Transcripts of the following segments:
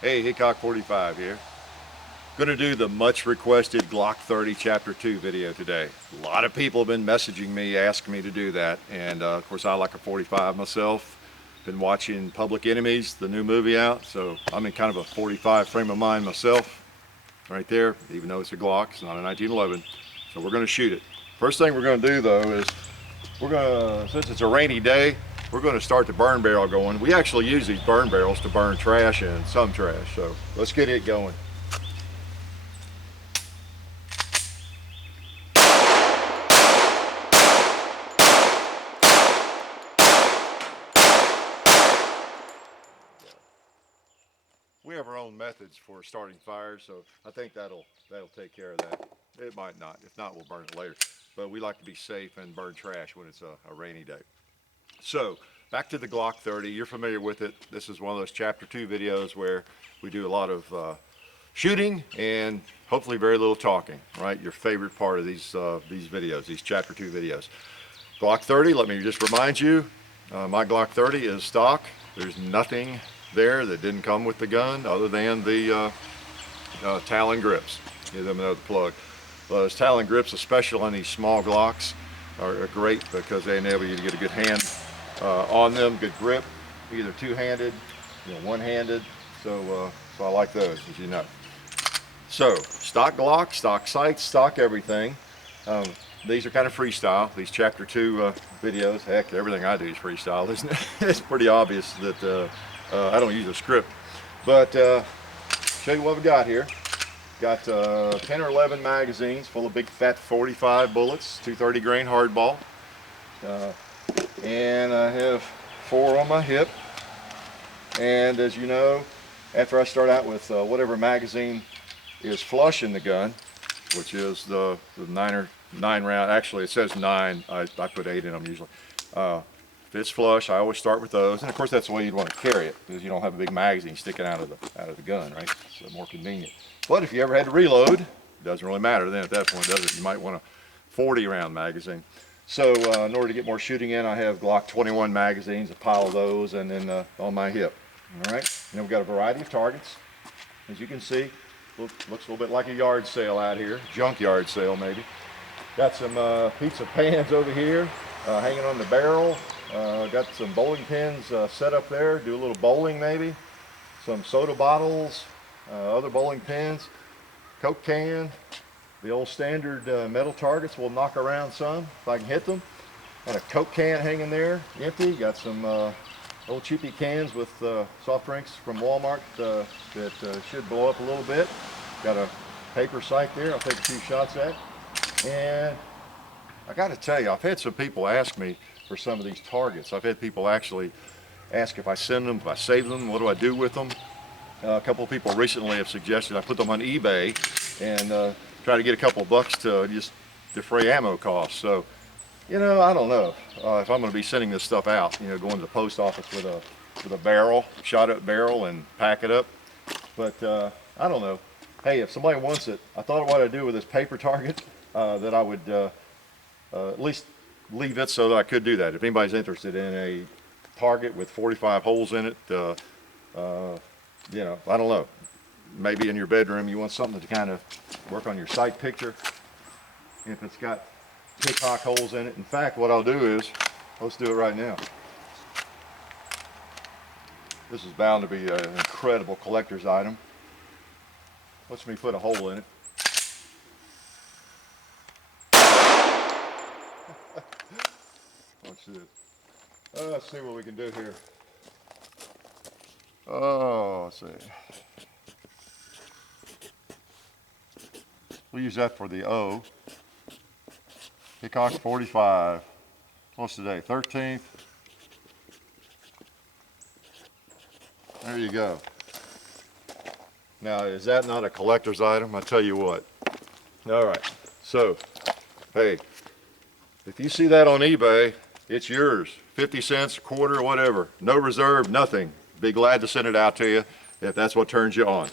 Hey, Hickok 45 here. Gonna do the much requested Glock 30 Chapter 2 video today. A lot of people have been messaging me, asking me to do that, and of course I like a 45 myself. Been watching Public Enemies, the new movie out, so I'm in kind of a 45 frame of mind myself. Right there, even though it's a Glock, it's not a 1911, so we're gonna shoot it. First thing we're gonna do though is, since it's a rainy day, we're gonna start the burn barrel going. We actually use these burn barrels to burn trash and some trash, so let's get it going. We have our own methods for starting fires, so I think that'll take care of that. It might not. If not, we'll burn it later. But we like to be safe and burn trash when it's a rainy day. So back to the Glock 30. You're familiar with it. This is one of those Chapter 2 videos where we do a lot of shooting and hopefully very little talking. Right? Your favorite part of these videos, these Chapter 2 videos. Glock 30. Let me just remind you, my Glock 30 is stock. There's nothing there that didn't come with the gun other than the Talon grips. Give them another plug. Those Talon grips, especially on these small Glocks, are great because they enable you to get a good hand on them, good grip, either two-handed, one-handed. So I like those, as you know. So stock Glock, stock sights, stock everything. These are kind of freestyle. These Chapter 2 videos, heck, everything I do is freestyle, isn't it? It's pretty obvious that I don't use a script. But show you what we got here. Got 10 or 11 magazines full of big fat 45 bullets, 230 grain hardball. And I have 4 on my hip. And as you know, after I start out with whatever magazine is flush in the gun, which is the 9 round, actually it says 9, I put 8 in them usually. If it's flush, I always start with those, and of course that's the way you'd want to carry it, because you don't have a big magazine sticking out of the gun, right? So more convenient. But if you ever had to reload, it doesn't really matter then at that point, does it? You might want a 40 round magazine. So in order to get more shooting in, I have Glock 21 magazines, a pile of those, and then on my hip. All right. And then we've got a variety of targets, as you can see. Looks a little bit like a yard sale out here, junkyard sale maybe. Got some pizza pans over here, hanging on the barrel. Got some bowling pins set up there, do a little bowling maybe. Some soda bottles, other bowling pins, Coke can, the old standard metal targets will knock around some if I can hit them. Got a Coke can hanging there, empty. Got some old cheapy cans with soft drinks from Walmart that should blow up a little bit. Got a paper sight there I'll take a few shots at. And I got to tell you, I've had some people ask me for some of these targets. I've had people actually ask if I send them, if I save them, what do I do with them? A couple of people recently have suggested I put them on eBay and try to get a couple of bucks to just defray ammo costs. So, I don't know if I'm going to be sending this stuff out, going to the post office with a barrel, shot up barrel and pack it up. But I don't know. Hey, if somebody wants it, I thought what I'd do with this paper target, that I would at least leave it so that I could do that. If anybody's interested in a target with 45 holes in it, I don't know. Maybe in your bedroom you want something to kind of work on your sight picture. If it's got Hickok holes in it. In fact, what I'll do is, let's do it right now. This is bound to be an incredible collector's item. Let's me put a hole in it. Let's see what we can do here. Oh, let's see. We'll use that for the O. Hickok 45. What's today? 13th. There you go. Now, is that not a collector's item? I tell you what. All right. So, hey, if you see that on eBay, it's yours. 50 cents, a quarter, whatever. No reserve, nothing. Be glad to send it out to you if that's what turns you on.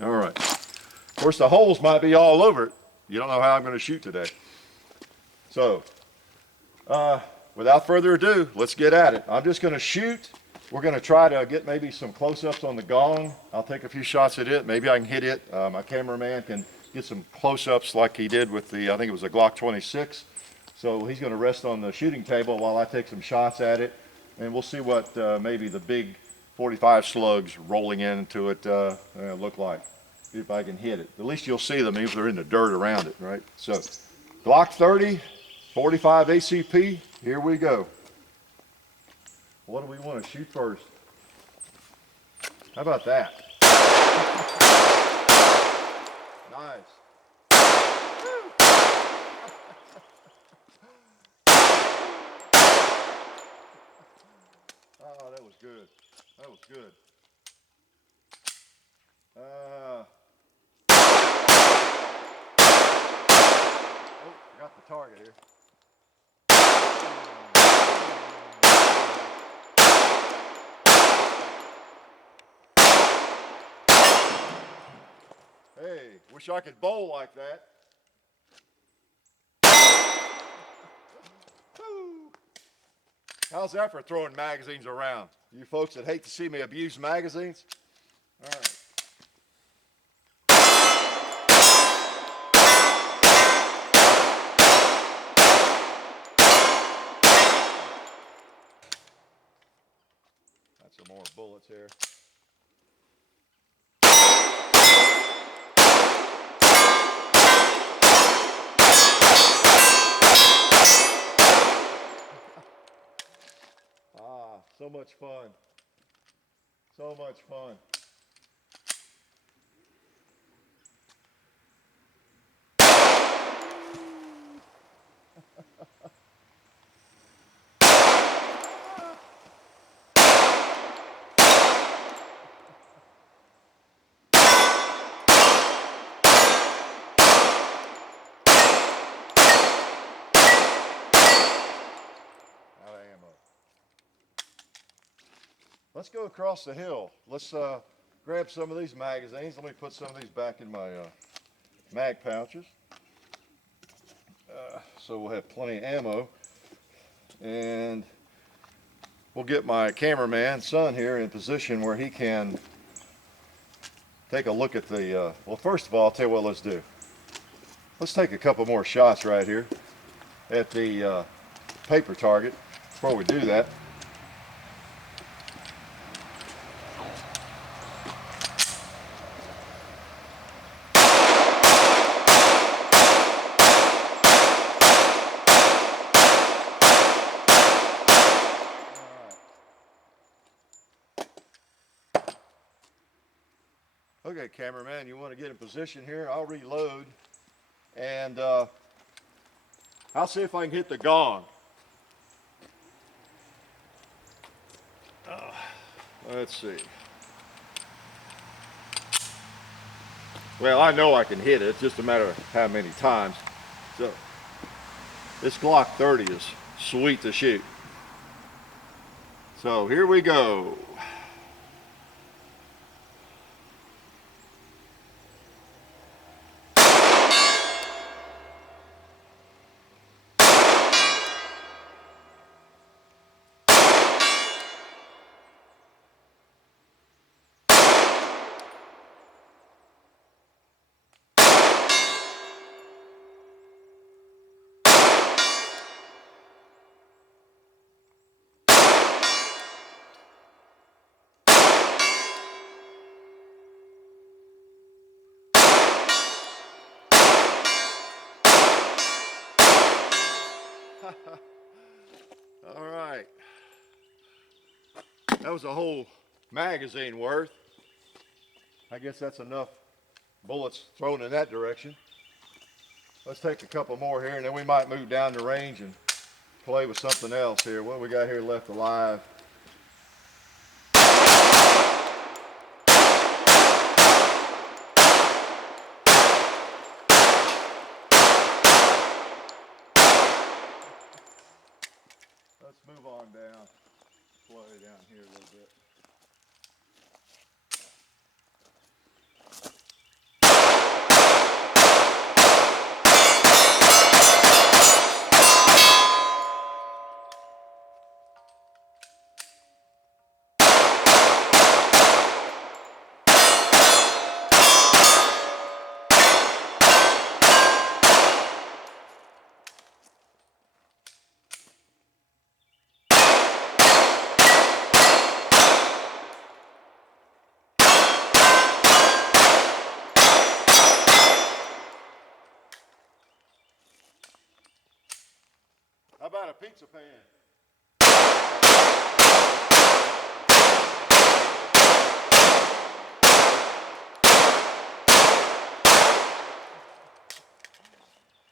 All right. Of course, the holes might be all over it. You don't know how I'm going to shoot today. So, without further ado, let's get at it. I'm just going to shoot We're going to try to get maybe some close-ups on the gong. I'll take a few shots at it. Maybe I can hit it. My cameraman can get some close-ups like he did with the, I think it was a Glock 26. So he's going to rest on the shooting table while I take some shots at it. And we'll see what maybe the big 45 slugs rolling into it look like. See if I can hit it. At least you'll see them even if they're in the dirt around it, right? So Glock 30, 45 ACP, here we go. What do we want to shoot first? How about that? Nice. Oh, that was good. That was good. Oh, I got the target here. Hey, wish I could bowl like that. How's that for throwing magazines around? You folks that hate to see me abuse magazines? All right. That's some more bullets here. So much fun. So much fun. Let's go across the hill. Let's grab some of these magazines. Let me put some of these back in my mag pouches. So we'll have plenty of ammo. And we'll get my cameraman, son here, in position where he can take a look at the, well, first of all, I'll tell you what let's do. Let's take a couple more shots right here at the paper target. Before we do that, okay, cameraman, you want to get in position here? I'll reload, and I'll see if I can hit the gong. Let's see. Well, I know I can hit it. It's just a matter of how many times. So, this Glock 30 is sweet to shoot. So, here we go. All right. That was a whole magazine worth. I guess that's enough bullets thrown in that direction. Let's take a couple more here, and then we might move down the range and play with something else here. What do we got here left alive? Let's move on down. Play down here a little bit. pizza pan.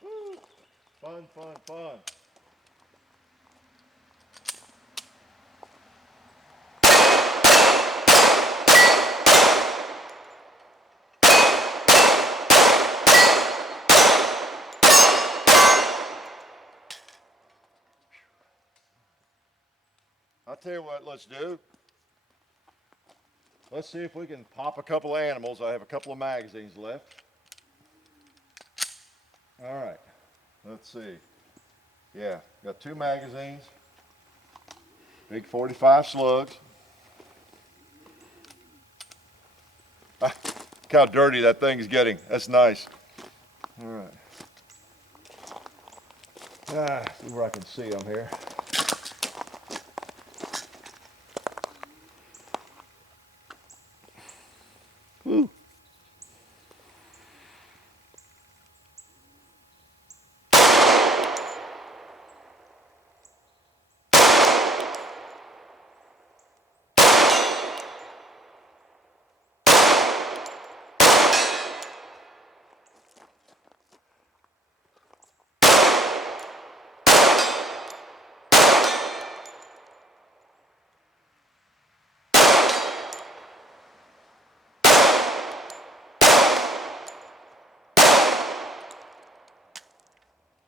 Woo. Fun, fun, fun. I'll tell you what, let's do. Let's see if we can pop a couple of animals. I have a couple of magazines left. All right, let's see. Yeah, got 2 magazines. Big 45 slugs. Look how dirty that thing's getting. That's nice. All right. See where I can see them here. Woo.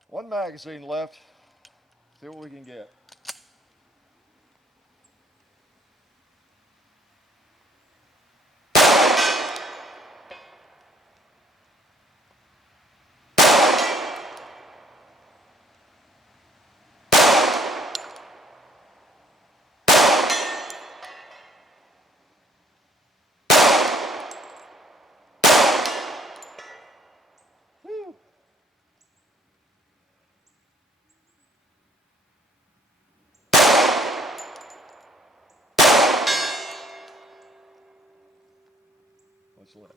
One magazine left. See what we can get. Woo. What's left?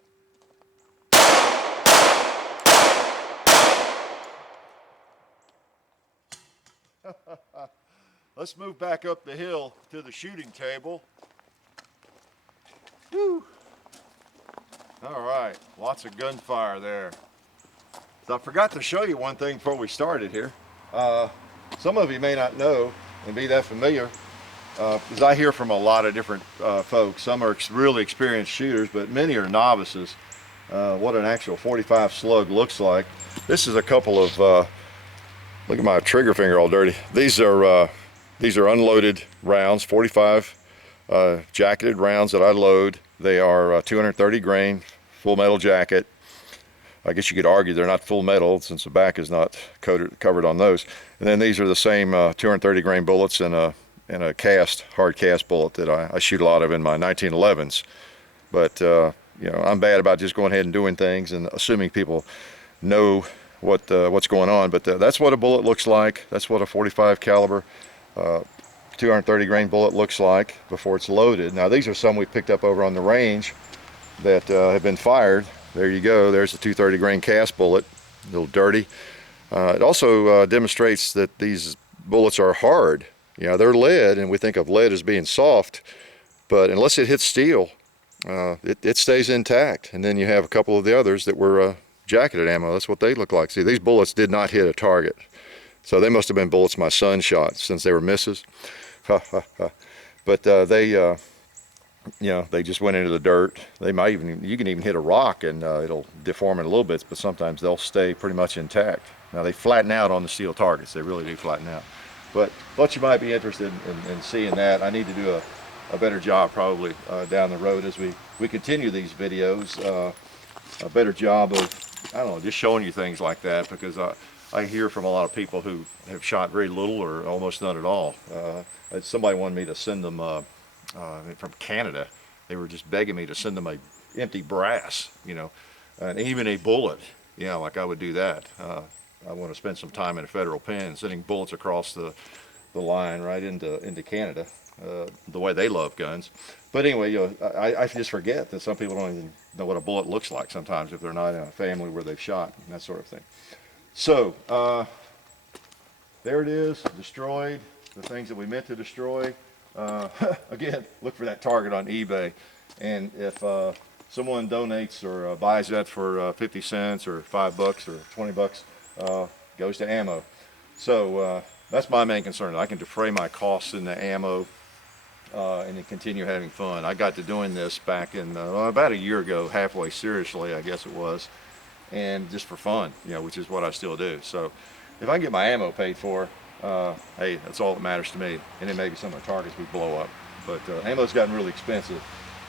Let's move back up the hill to the shooting table. Woo. All right, lots of gunfire there. So I forgot to show you one thing before we started here. Some of you may not know and be that familiar, because I hear from a lot of different folks. Some are really experienced shooters, but many are novices. What an actual 45 slug looks like. This is a couple of, look at my trigger finger all dirty. These are unloaded rounds, 45 jacketed rounds that I load. They are 230 grain, full metal jacket. I guess you could argue they're not full metal since the back is not covered on those. And then these are the same 230 grain bullets in a hard cast bullet that I shoot a lot of in my 1911s. But you know, I'm bad about just going ahead and doing things and assuming people know what's going on. But that's what a bullet looks like. That's what a 45 caliber 230 grain bullet looks like before it's loaded. Now these are some we picked up over on the range that have been fired. There you go, there's the 230 grain cast bullet, a little dirty. It also demonstrates that these bullets are hard. You know, they're lead, and we think of lead as being soft, but unless it hits steel, it stays intact. And then you have a couple of the others that were jacketed ammo. That's what they look like. See, these bullets did not hit a target. So they must have been bullets my son shot since they were misses. But you know, they just went into the dirt. They might even, you can even hit a rock and it'll deform it a little bit, but sometimes they'll stay pretty much intact. Now they flatten out on the steel targets. They really do flatten out. But you might be interested in seeing that. I need to do a better job probably down the road as we continue these videos. A better job of, I don't know, just showing you things like that, because I hear from a lot of people who have shot very little or almost none at all. Somebody wanted me to send them from Canada. They were just begging me to send them a empty brass, you know, and even a bullet. Yeah, like I would do that. I want to spend some time in a federal pen sending bullets across the line right into Canada, the way they love guns. But anyway, you know, I just forget that some people don't even know what a bullet looks like sometimes if they're not in a family where they've shot and that sort of thing. So there it is, destroyed, the things that we meant to destroy. Again, look for that target on eBay. And if someone donates or buys that for 50 cents or $5 or 20 bucks, goes to ammo. So that's my main concern. I can defray my costs in the ammo and then continue having fun. I got to doing this back in about a year ago, halfway seriously, I guess it was, and just for fun, you know, which is what I still do. So if I can get my ammo paid for, hey, that's all that matters to me. And then maybe some of the targets we blow up. But ammo's gotten really expensive.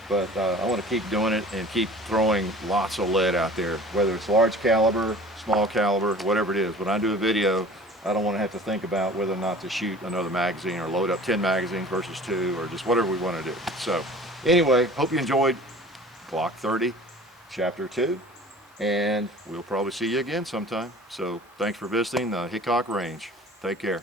But I want to keep doing it and keep throwing lots of lead out there, whether it's large caliber, small caliber, whatever it is. When I do a video, I don't want to have to think about whether or not to shoot another magazine or load up 10 magazines versus 2 or just whatever we want to do. So anyway, hope you enjoyed Glock 30 Chapter 2, and we'll probably see you again sometime. So thanks for visiting the Hickok Range. Take care.